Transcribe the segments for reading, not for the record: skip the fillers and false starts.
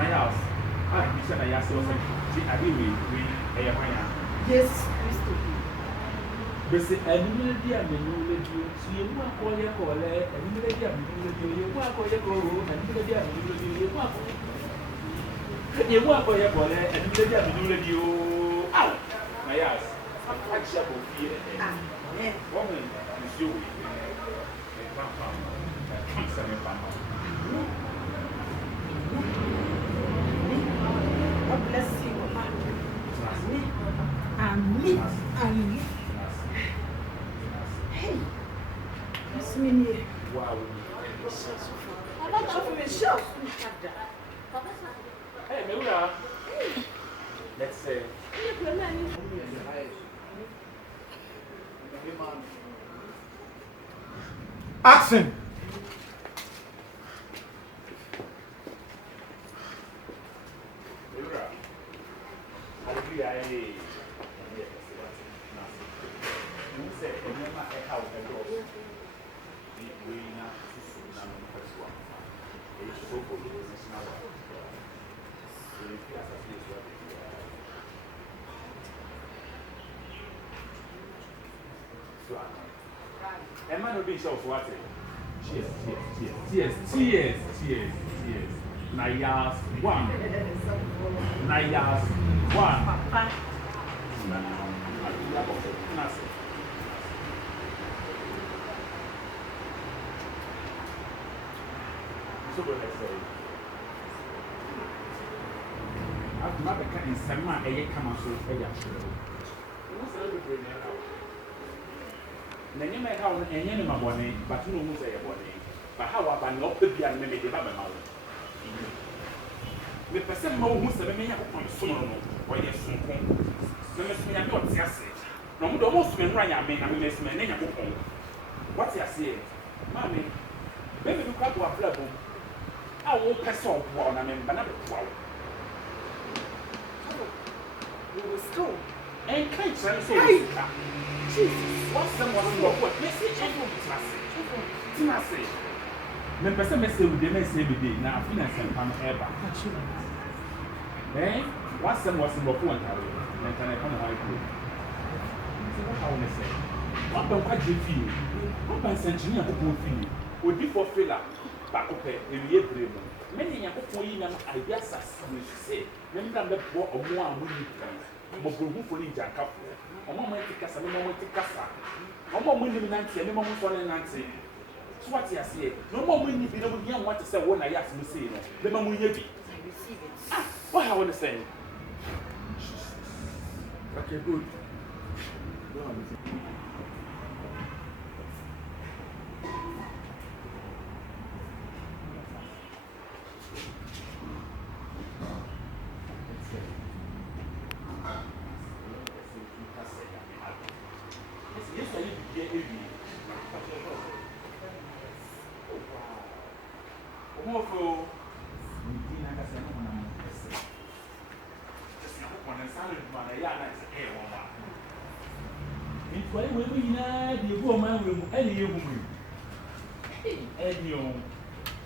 Nayas, Nayas was a yes, but I knew the amino, so you want to call your call, and you let them you want to call your call, and you let them you want to call your call, and you let them you out. Nayas, I shall be here. Woman is you. God bless you. Amen. Hey, what's me here? Wow. I'm not sure for myself. Hey, Mira. Let's say. Action! And man will be so what? Cheers, cheers, cheers, cheers, cheers, cheers. Nayas one. Nayas one. So what I say? I've never come in some man, a come on so for your show. What's the other thing now? Name my house and any my bonnet, but you know, say a bonnet. But how about no baby and maybe the Baba Mouth? The person who must have made up on Sumo, or yes, soon. The Messiah got yes. No, the most men run your men and miss men in your book. What's your say? Mammy, baby, look up to a club. I won't pass on one, I mean, but not a 12. You will school. And can't say, Jesus, what's the one of what? Yes, it's Timasi. The person may say, we may say, now I feel I'm from ever. Eh? What's the was in the phone? And can I come and help you? What I want to say? What don't quite you feel? What by engineer who feel? Would be for filler, back up in the April. Many young people in an idea, as you say, remember the poor or more who fully jack up. A moment to Cassa, a moment to Cassa. No more winning Nancy, and no more falling Nancy. So what you say? No more winning if you don't know what to say when I ask me, say, the moment you be. What I want to say? Okay, good.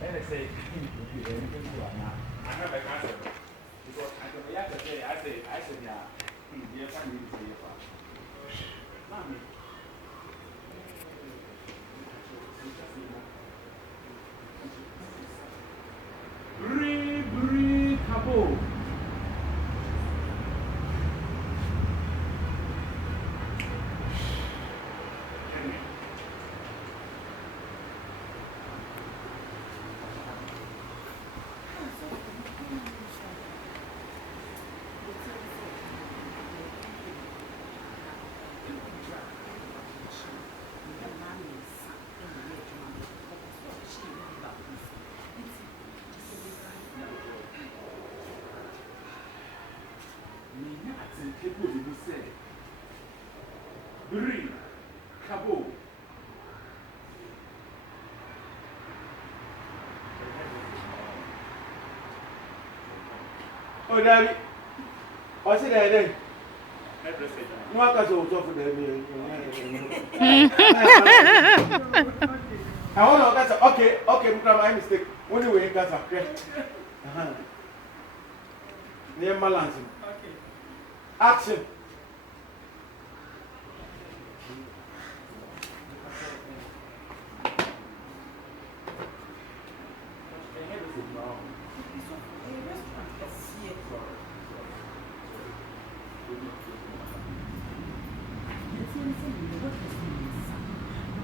I say, I have a castle. Because I don't have to say, I said, yeah, dear family is here. Mommy. Bri, cabo. People will be said, Bri, Cabo. Oh, Daddy, what's it there? No one can so for them. I want to okay, my mistake. Only way that's a crack. Near balance. Action.